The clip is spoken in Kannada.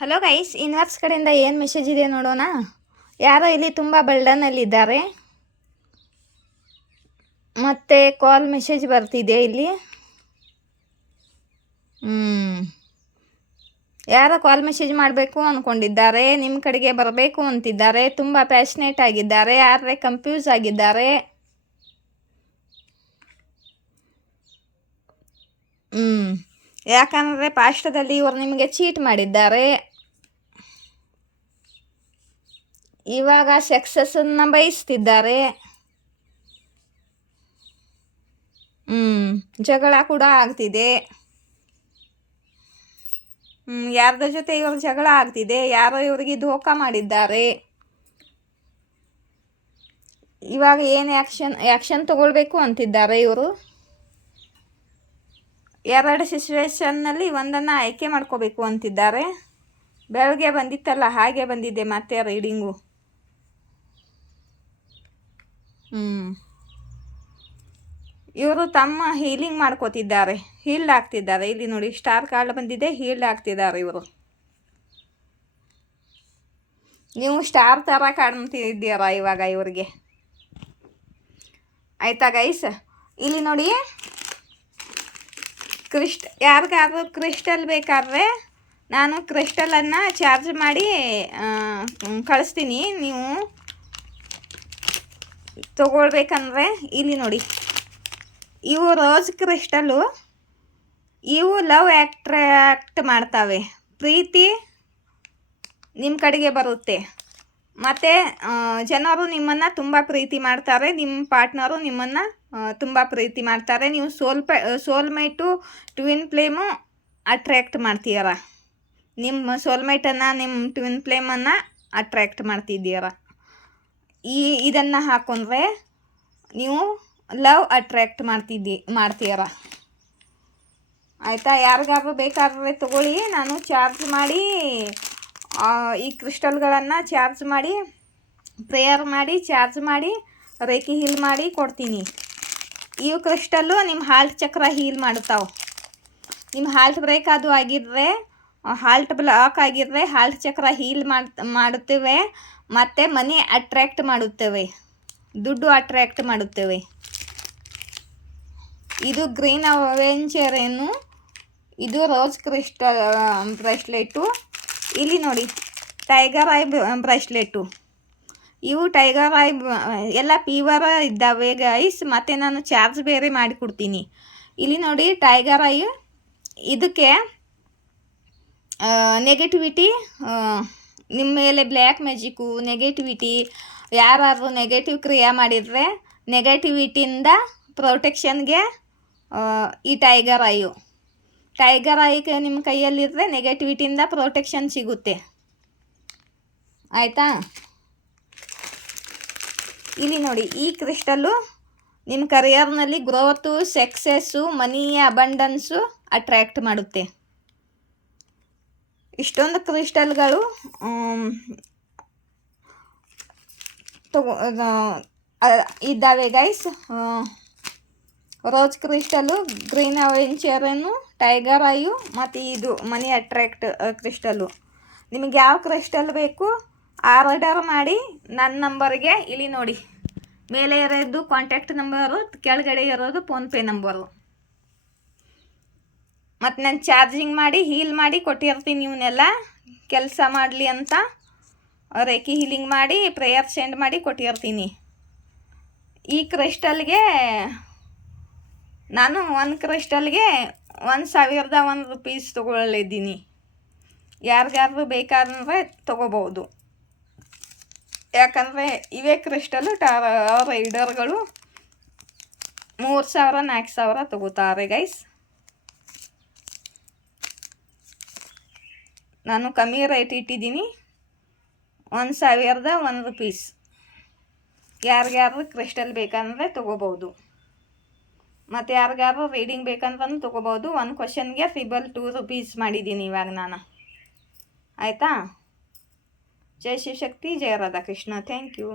ಹಲೋ ಗೈಸ್, ಯೂನಿವರ್ಸ್ ಕಡೆಯಿಂದ ಏನು ಮೆಸೇಜ್ ಇದೆ ನೋಡೋಣ. ಯಾರೋ ಇಲ್ಲಿ ತುಂಬ ಬರ್ಡನಲ್ಲಿದ್ದಾರೆ ಮತ್ತು ಕಾಲ್ ಮೆಸೇಜ್ ಬರ್ತಿದೆ ಇಲ್ಲಿ. ಯಾರೋ ಕಾಲ್ ಮೆಸೇಜ್ ಮಾಡಬೇಕು ಅಂದ್ಕೊಂಡಿದ್ದಾರೆ, ನಿಮ್ಮ ಕಡೆಗೆ ಬರಬೇಕು ಅಂತಿದ್ದಾರೆ, ತುಂಬ ಪ್ಯಾಷನೇಟ್ ಆಗಿದ್ದಾರೆ, ಯಾರೇ ಕನ್ಫ್ಯೂಸ್ ಆಗಿದ್ದಾರೆ. ಯಾಕಂದರೆ ಪಾಸ್ಟದಲ್ಲಿ ಇವರು ನಿಮಗೆ ಚೀಟ್ ಮಾಡಿದ್ದಾರೆ. ಇವಾಗ ಸಕ್ಸಸ್ಸನ್ನು ಬಯಸ್ತಿದ್ದಾರೆ. ಜಗಳ ಕೂಡ ಆಗ್ತಿದೆ. ಯಾರ್ದ ಜೊತೆ ಇವ್ರ ಜಗಳ ಆಗ್ತಿದೆ, ಯಾರೋ ಇವರಿಗೆ ಧೋಖ ಮಾಡಿದ್ದಾರೆ. ಇವಾಗ ಏನು ಆ್ಯಕ್ಷನ್ ತಗೊಳ್ಬೇಕು ಅಂತಿದ್ದಾರೆ ಇವರು. ಎರಡು ಸಿಚುವೇಶನ್ನಲ್ಲಿ ಒಂದನ್ನು ಆಯ್ಕೆ ಮಾಡ್ಕೋಬೇಕು ಅಂತಿದ್ದಾರೆ. ಬೆಳಗ್ಗೆ ಬಂದಿತ್ತಲ್ಲ ಹಾಗೆ ಬಂದಿದೆ ಮತ್ತೆ ರೀಡಿಂಗು. ಇವರು ತಮ್ಮ ಹೀಲಿಂಗ್ ಮಾಡ್ಕೋತಿದ್ದಾರೆ, ಹೀಲ್ಡ್ ಆಗ್ತಿದ್ದಾರೆ. ಇಲ್ಲಿ ನೋಡಿ ಸ್ಟಾರ್ ಕಾರ್ಡ್ ಬಂದಿದೆ, ಹೀಲ್ಡ್ ಆಗ್ತಿದ್ದಾರೆ ಇವರು. ನೀವು ಸ್ಟಾರ್ ಥರ ಕಾಣ್ತಿದ್ದೀರಾ ಇವಾಗ ಇವರಿಗೆ. ಆಯಿತಾ ಗೈಸ್? ಇಲ್ಲಿ ನೋಡಿ, ಯಾರಿಗಾದ್ರೂ ಕ್ರಿಸ್ಟಲ್ ಬೇಕಾದ್ರೆ ನಾನು ಕ್ರಿಸ್ಟಲನ್ನು ಚಾರ್ಜ್ ಮಾಡಿ ಕಳಿಸ್ತೀನಿ. ನೀವು ತಗೊಳ್ಬೇಕಂದ್ರೆ ಇಲ್ಲಿ ನೋಡಿ, ಇವು ರೋಸ್ ಕ್ರಿಸ್ಟಲ್ಲು. ಇವು ಲವ್ ಅಟ್ರ್ಯಾಕ್ಟ್ ಮಾಡ್ತವೆ, ಪ್ರೀತಿ ನಿಮ್ಮ ಕಡೆಗೆ ಬರುತ್ತೆ. ಮತ್ತು ಜನರು ನಿಮ್ಮನ್ನು ತುಂಬ ಪ್ರೀತಿ ಮಾಡ್ತಾರೆ, ನಿಮ್ಮ ಪಾರ್ಟ್ನರು ನಿಮ್ಮನ್ನು ತುಂಬ ಪ್ರೀತಿ ಮಾಡ್ತಾರೆ. ನೀವು ಸೋಲ್ಮೇಟು ಟ್ವಿನ್ ಫ್ಲೇಮು ಅಟ್ರ್ಯಾಕ್ಟ್ ಮಾಡ್ತೀರ. ನಿಮ್ಮ ಸೋಲ್ಮೇಟನ್ನು, ನಿಮ್ಮ ಟ್ವಿನ್ ಫ್ಲೇಮನ್ನು ಅಟ್ರ್ಯಾಕ್ಟ್ ಮಾಡ್ತಿದ್ದೀರ. ಇದನ್ನು ಹಾಕೊಂಡ್ರೆ ನೀವು ಲವ್ ಅಟ್ರ್ಯಾಕ್ಟ್ ಮಾಡ್ತೀರ. ಆಯಿತಾ? ಯಾರಿಗಾದ್ರೂ ಬೇಕಾದ್ರೆ ತಗೊಳ್ಳಿ. ನಾನು ಚಾರ್ಜ್ ಮಾಡಿ ಈ ಕ್ರಿಸ್ಟಲ್ಗಳನ್ನು ಚಾರ್ಜ್ ಮಾಡಿ, ಪ್ರೇಯರ್ ಮಾಡಿ, ಚಾರ್ಜ್ ಮಾಡಿ, ರೇಖಿ ಹೀಲ್ ಮಾಡಿ ಕೊಡ್ತೀನಿ. ಇವು ಕ್ರಿಸ್ಟಲ್ಲು ನಿಮ್ಮ ಹಾಲ್ಟ್ ಚಕ್ರ ಹೀಲ್ ಮಾಡ್ತಾವೆ. ನಿಮ್ಮ ಹಾಲ್ಟ್ ಬ್ರೇಕ್ ಅದು ಆಗಿದ್ರೆ, ಹಾಲ್ಟ್ ಬ್ಲಾಕ್ ಆಗಿದ್ರೆ ಹಾಲ್ಟ್ ಚಕ್ರ ಹೀಲ್ ಮಾಡುತ್ತೇವೆ. ಮತ್ತು ಮನಿ ಅಟ್ರ್ಯಾಕ್ಟ್ ಮಾಡುತ್ತೇವೆ, ದುಡ್ಡು ಅಟ್ರ್ಯಾಕ್ಟ್ ಮಾಡುತ್ತೇವೆ. ಇದು ಗ್ರೀನ್ ಅವೆಂಚರ್ ಏನು, ಇದು ರೋಸ್ ಕ್ರಿಸ್ಟಲ್ ಬ್ರೇಸ್ಲೆಟು. ಇಲ್ಲಿ ನೋಡಿ ಟೈಗರ್ ಐ ಬ್ರೇಸ್ಲೆಟು. ಇವು ಟೈಗರ್ ಐ ಎಲ್ಲ ಪ್ಯೂವರ್ ಇದ್ದಾವೆ ಗೈಸ್. ಮತ್ತು ನಾನು ಚಾರ್ಜ್ ಬೇರೆ ಮಾಡಿಕೊಡ್ತೀನಿ. ಇಲ್ಲಿ ನೋಡಿ ಟೈಗರ್ ಐ, ಇದಕ್ಕೆ ನೆಗೆಟಿವಿಟಿ, ನಿಮ್ಮ ಮೇಲೆ ಬ್ಲ್ಯಾಕ್ ಮ್ಯಾಜಿಕ್ಕು, ನೆಗೆಟಿವಿಟಿ, ಯಾರಾದರೂ ನೆಗೆಟಿವ್ ಕ್ರಿಯೆ ಮಾಡಿದರೆ ನೆಗೆಟಿವಿಟಿಯಿಂದ ಪ್ರೊಟೆಕ್ಷನ್ಗೆ ಈ ಟೈಗರ್ ಐಗೆ ನಿಮ್ಮ ಕೈಯಲ್ಲಿದ್ದರೆ ನೆಗೆಟಿವಿಟಿಯಿಂದ ಪ್ರೊಟೆಕ್ಷನ್ ಸಿಗುತ್ತೆ. ಆಯಿತಾ? ಇಲ್ಲಿ ನೋಡಿ, ಈ ಕ್ರಿಸ್ಟಲ್ಲು ನಿಮ್ಮ ಕರಿಯರ್ನಲ್ಲಿ growth, success, money abundance attract ಮಾಡುತ್ತೆ. ಇಷ್ಟೊಂದು ಕ್ರಿಸ್ಟಲ್ಗಳು ಇದ್ದಾವೆ guys. Rose crystal, green aventurine, tiger eye, ಮತ್ತು ಇದು ಮನಿ ಅಟ್ರ್ಯಾಕ್ಟ್ ಕ್ರಿಸ್ಟಲ್ಲು. ನಿಮಗೆ ಯಾವ ಕ್ರಿಸ್ಟಲ್ ಬೇಕು ಆರ್ಡರ್ ಮಾಡಿ ನನ್ನ ನಂಬರ್ಗೆ. ಇಲ್ಲಿ ನೋಡಿ ಮೇಲೆ ಇರೋದು ಕಾಂಟ್ಯಾಕ್ಟ್ ನಂಬರು, ಕೆಳಗಡೆ ಇರೋದು ಫೋನ್ಪೇ ನಂಬರು. ಮತ್ತು ನಾನು ಚಾರ್ಜಿಂಗ್ ಮಾಡಿ ಹೀಲ್ ಮಾಡಿ ಕೊಟ್ಟಿರ್ತೀನಿ. ಇವನ್ನೆಲ್ಲ ಕೆಲಸ ಮಾಡಲಿ ಅಂತ ರೇಖಿ ಹೀಲಿಂಗ್ ಮಾಡಿ ಪ್ರೇಯರ್ ಸೆಂಡ್ ಮಾಡಿ ಕೊಟ್ಟಿರ್ತೀನಿ. ಈ ಕ್ರಿಸ್ಟಲ್ಗೆ ನಾನು ಒಂದು ಕ್ರಿಸ್ಟಲ್ಗೆ 1001 ರೂಪೀಸ್ ತೊಗೊಳ್ಳಿದ್ದೀನಿ. ಯಾರಿಗಾದ್ರೂ ಬೇಕಾದ್ರೆ ತೊಗೋಬೋದು. ಯಾಕಂದರೆ ಇವೇ ಕ್ರಿಸ್ಟಲ್ಲು ರೈಡರ್ಗಳು 3000-4000 ತೊಗೋತಾರೆ ಗೈಸ್. ನಾನು ಕಮ್ಮಿ ರೇಟ್ ಇಟ್ಟಿದ್ದೀನಿ, 1001 ರೂಪೀಸ್. ಯಾರಿಗಾದ್ರೂ ಕ್ರಿಸ್ಟಲ್ ಬೇಕಂದರೆ ತೊಗೋಬೋದು. ಮತ್ತು ಯಾರಿಗಾದ್ರೂ ರೀಡಿಂಗ್ ಬೇಕಂದ್ರೂ ತೊಗೋಬೋದು. ಒಂದು ಕ್ವಶನ್ಗೆ 2 ರೂಪೀಸ್ ಮಾಡಿದ್ದೀನಿ ಇವಾಗ ನಾನು. ಆಯಿತಾ? ಜೈ ಶಿವಶಕ್ತಿ, ಜಯ ರಾಧಾಕೃಷ್ಣ. Thank you.